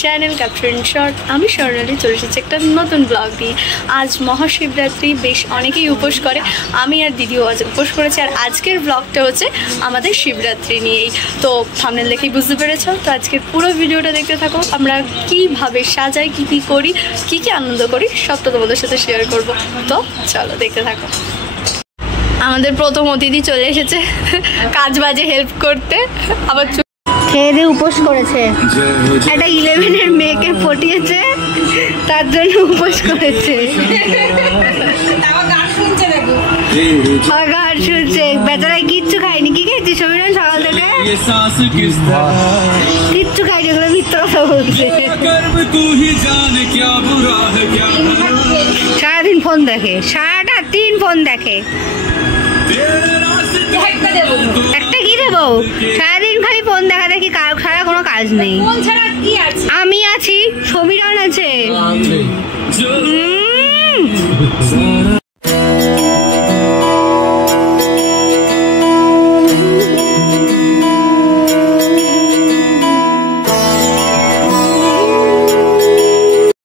Channel captain short. আমি স্বর্ণালী চলে এসেছি একটা নতুন ব্লগ নিয়ে। আজ মহাশিবরাত্রি, বেশ অনেকেই উপোস করে, আমি আর দিদিও আজ উপোস করেছি। আর আজকের ব্লগটা হচ্ছে আমাদের শিবরাত্রি নিয়েই। তো থাম্বনেল দেখেই বুঝতে পেরেছ। তো আজকের পুরো ভিডিওটা দেখতে থাকো। আমরা কীভাবে সাজাই, কী কী করি, কী কী আনন্দ করি, সবটা তোমাদের সাথে শেয়ার করব। তো চলো দেখতে থাকো। আমাদের প্রথম অতিথি চলে এসেছে কাজ বাজে হেল্প করতে। আবার খেয়ে দিয়ে উপোস করেছে, একটা 11-এর মেয়েকে পটিয়েছে, তার জন্য উপোস করেছে। গান শুনছে, বেচারায় কিচ্ছু খায়নি। কি খেয়েছি সমীরণ সকাল থেকে? কিচ্ছু খাইনি, এগুলো মিথ্যা কথা বলছে। সারাদিন ফোন দেখে, সারাটা দিন ফোন দেখে। একটা কি দেবো, সারাদিন খালি ফোন দেখা দেখি, সারা কোনো কাজ নেই। আমি আছি, সমীরণ আছে।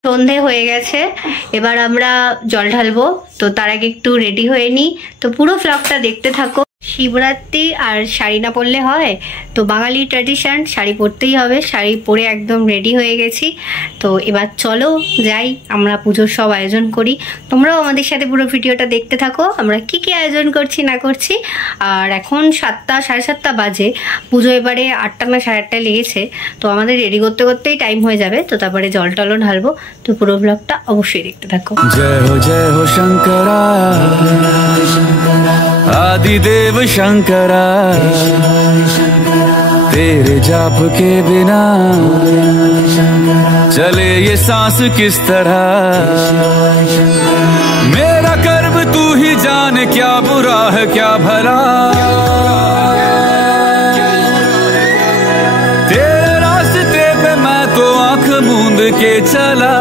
সন্ধে হয়ে গেছে, এবার আমরা জল ঢালবো। তো তার আগে একটু রেডি হয়ে নিই। তো পুরো ব্লগটা দেখতে থাকো। শিবরাত্রি আর শাড়ি না পরলে হয়? তো বাঙালি ট্র্যাডিশন, শাড়ি পরতেই হবে। শাড়ি পরে একদম রেডি হয়ে গেছি। তো এবার চলো যাই, আমরা পুজোর সব আয়োজন করি। তোমরাও আমাদের সাথে পুরো ভিডিওটা দেখতে থাকো, আমরা কি কি আয়োজন করছি না করছি। আর এখন 7টা, সাড়ে 7টা বাজে। পুজো এবারে 8টা না 8:30টায় লেগেছে। তো আমাদের রেডি করতে করতেই টাইম হয়ে যাবে। তো তারপরে জল টলও ঢালবো। তো পুরো ব্লগটা অবশ্যই দেখতে থাকো। जय हो शंकरा आदिदेव शंकरा, तेरे जाप के बिना चले ये सांस किस तरह। मेरा कर्म तू ही जाने, क्या बुरा है क्या भला। तेरे रास्ते पे मैं तो आंख मूंद के चला।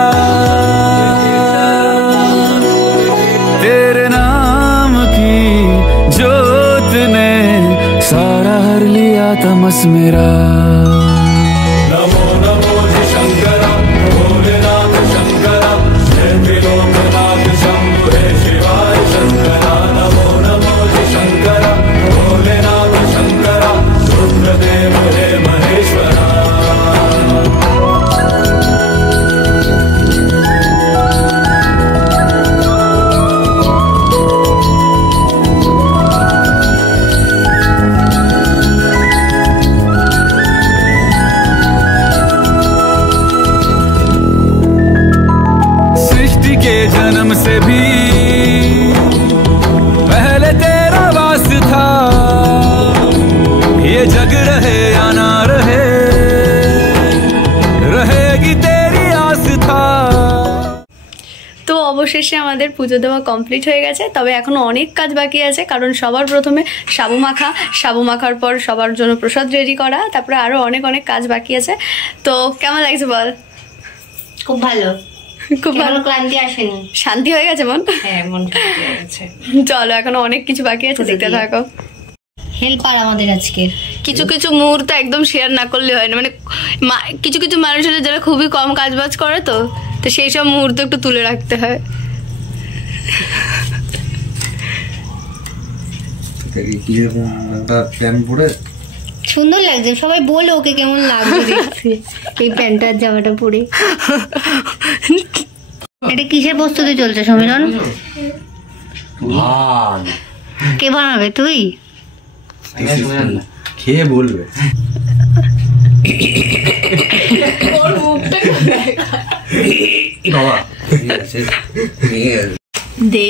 तेरे नाम की जोत ने सारा हर लिया तमस मेरा। नमो नमो शंकरा भोलेनाथ शंकरा, जय त्रिलोकनाथ शंभु हे शिवाय शंकरा। नमो नमो शंकरा भोलेनाथ शंकरा, रुद्रदेव हे महेश्वरा। के जन्म से भी पहले तेरा वास था, ये जग रहे या ना रहे, रहेगी तेरी आस था। তো অবশেষে আমাদের পুজো দেওয়া কমপ্লিট হয়ে গেছে। তবে এখনো অনেক কাজ বাকি আছে, কারণ সবার প্রথমে সাবু মাখা, সাবু মাখার পর সবার জন্য প্রসাদ রেডি করা, তারপরে আরো অনেক অনেক কাজ বাকি আছে। তো কেমন লাগছে বল? খুব ভালো, খুব ভালো, ক্লান্তি আসেনি, শান্তি হয়ে গেছে মন। হ্যাঁ, মন শান্তি হয়ে গেছে। চলো, এখনো অনেক কিছু বাকি আছে, দেখতে থাকো। হেল্পার আমাদের আজকের কিছু কিছু মুহূর্ত একদম শেয়ার না করলে হয় না। মানে কিছু কিছু মানুষ আছে যারা খুবই কম কাজ বাজ করে, তো সেই সব মুহূর্ত একটু তুলে রাখতে হয়। সুন্দর লাগছে, সবাই বলো ওকে কেমন লাগছে দেখছি এই প্যান্টার জামাটা পরে। এটা কিসের প্রস্তুতি চলছে সমীরণ? কে বানাবে? তুই খেয়ে বলবে। দে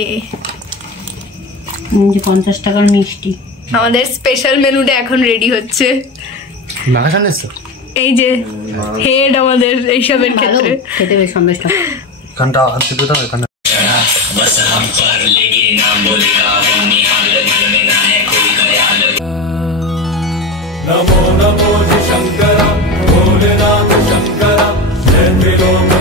50 টাকার মিষ্টি। আমাদের স্পেশাল মেনুটা এখন রেডি হচ্ছে। এই যে হেড আমাদের এইসবের ক্ষেত্রে খেতে বেশ সন্দেশটা কানটা হাতে পেতে হয়। কানটা नमो नमो शंकरा भोलेनाथ शंकरा, जय त्रिलोक